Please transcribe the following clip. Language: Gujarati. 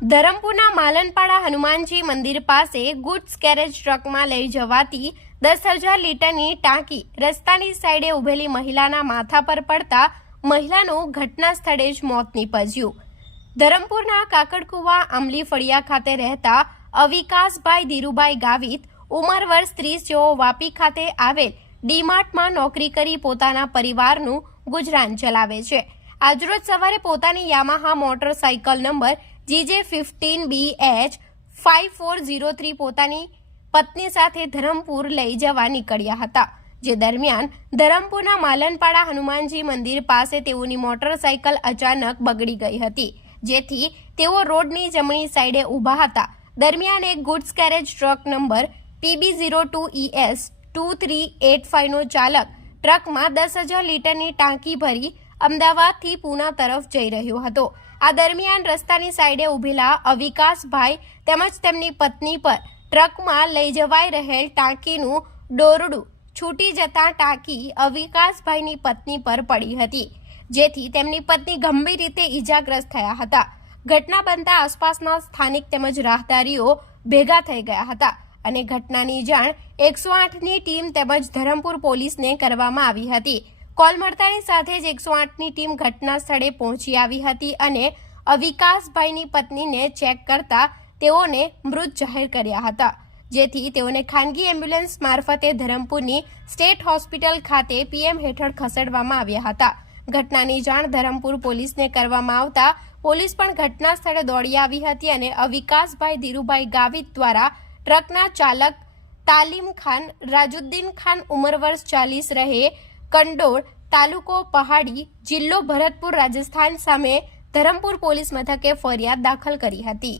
ધરમપુરના માલનપાડા હનુમાનજી મંદિર પાસે ગુડ્સ કેરેજ ટ્રકમાં લઈ જવાતી 10,000 લીટરની ટાંકી રસ્તાની સાઈડે ઉભેલી મહિલાના માથા પર પડતા મહિલાનું ઘટના સ્થળે જ મોત નીપજ્યું। ધરમપુરના કાકડકુવા આંબલી ફળિયા ખાતે રહેતા અવિકાસભાઈ ધીરુભાઈ ગાવિત ઉંમર વર્ષ 30 જેઓ વાપી ખાતે આવેલ ડીમાર્ટમાં નોકરી કરી પોતાના પરિવારનું ગુજરાન ચલાવે છે। આજરોજ સવારે પોતાની યામાહા મોટરસાઇકલ નંબર GJ15BH5403 પોતાની પત્ની સાથે ધરમપુર લઈ જવા નીકળ્યા હતા, જે દરમિયાન ધરમપુરના માલનપાડા હનુમાનજી મંદિર પાસે તેઓની મોટરસાઇકલ અચાનક બગડી ગઈ હતી, જેથી તેઓ રોડની જમણી સાઈડે ઊભા હતા। દરમિયાન એક goods carriage truck number PB02ES2385 નો ચાલક ટ્રકમાં 10,000 લીટરની ટાંકી ભરી અમદાવાદથી પૂના તરફ જઈ રહ્યો હતો। આ દરમિયાન રસ્તાની સાઈડે ઉભેલા અવિકાસભાઈ તેમજ તેમની પત્ની પર ટ્રકમાં લઈ જવાઈ રહેલ ટાંકીનું દોરડું છૂટી જતા ટાંકી અવિકાસભાઈની પત્ની પર પડી હતી, જેથી તેમની પત્ની ગંભીર રીતે ઈજાગ્રસ્ત થયા હતા। ઘટના બનતા આસપાસના સ્થાનિક તેમજ રાહદારીઓ ભેગા થઈ ગયા હતા અને ઘટનાની જાણ 108ની ટીમ તેમજ ધરમપુર પોલીસને કરવામાં આવી હતી। કોલ મળતાની સાથે જ 108ની ટીમ ઘટના સ્થળે પહોંચી આવી હતી અને અવિકાસભાઈની પત્નીને ચેક કરતા તેઓને મૃત જાહેર કર્યા હતા, જેથી તેઓને ખાનગી એમ્બ્યુલન્સ મારફતે ધરમપુરની સ્ટેટ હોસ્પિટલ ખાતે PM હેઠળ ખસેડવામાં આવ્યા હતા। ઘટનાની જાણ ધરમપુર પોલીસને કરવામાં આવતા પોલીસ પણ ઘટના સ્થળે દોડી આવી હતી અને અવિકાસભાઈ ધીરુભાઈ ગાવિત દ્વારા ટ્રકના ચાલક તાલીમ ખાન રાજુદ્દીન ખાન ઉંમર વર્ષ 40 રહે કંડોળ તાલુકો પહાડી જિલ્લો ભરતપુર રાજસ્થાન સામે ધરમપુર પોલીસ મથકે ફરિયાદ દાખલ કરી હતી।